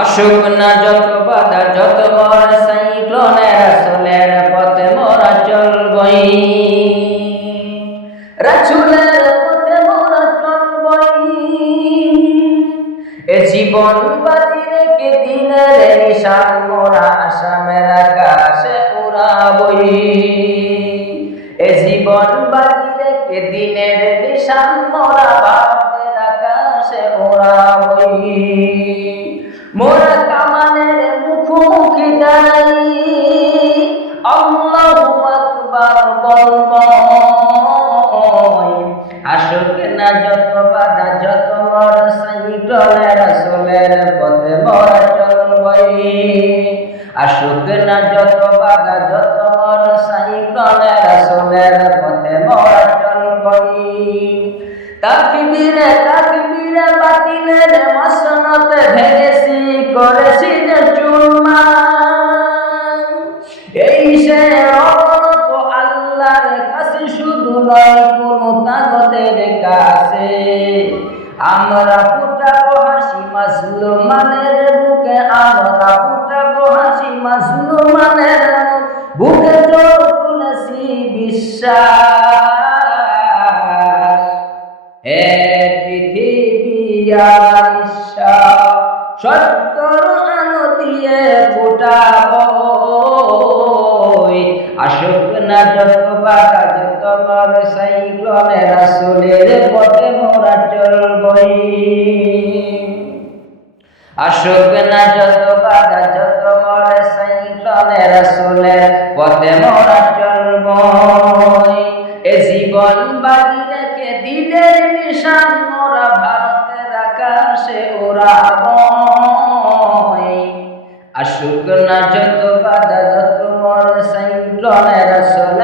আসুক না যত বাধা, যত বড় সাইক্লোনের আসলের পথে মোরা চলবই। রাসুলের পথে মোরা চলবই। এ জীবন বাজি রেখে দিনের নিশান মোরা আসামের আকাশে উড়াবই। এ জীবন বাজি রেখে দিনের নিশান মোরা ভারতের আকাশে উড়াবই। মোরা কামানের মুখোমুখি দাঁড়াই আল্লাহু আকবার বলবই আসুক না যত বাধা, যত বড় সাইক্লোনে রাসূলের পথে মোরা চলবই। আসুক না যত বাধা, যত বড় সাইক্লোনে রাসূলের পথে মোরা চলবই। তাকবীরে তাকবীরে বাতিলের মসনতে আমরা ফুটাবো হাসি মাসলুমানের বুকে আমরা ফুটাবো হাসি মাসলুমানের বুকে জোর তুলসি বিশ্বাস। হে পৃথিবী আশা সত্তর আসুক না যত বাধা যত মরে সাইক্লোনে রাসুলের পথে মোরা চলবই। এ জীবন বাজি রেখে দিনের নিশান মোরা ভারতের আকাশে ওড়াবই আসুক না যত বাধা যত মরে সাইক্লোনে রাসুল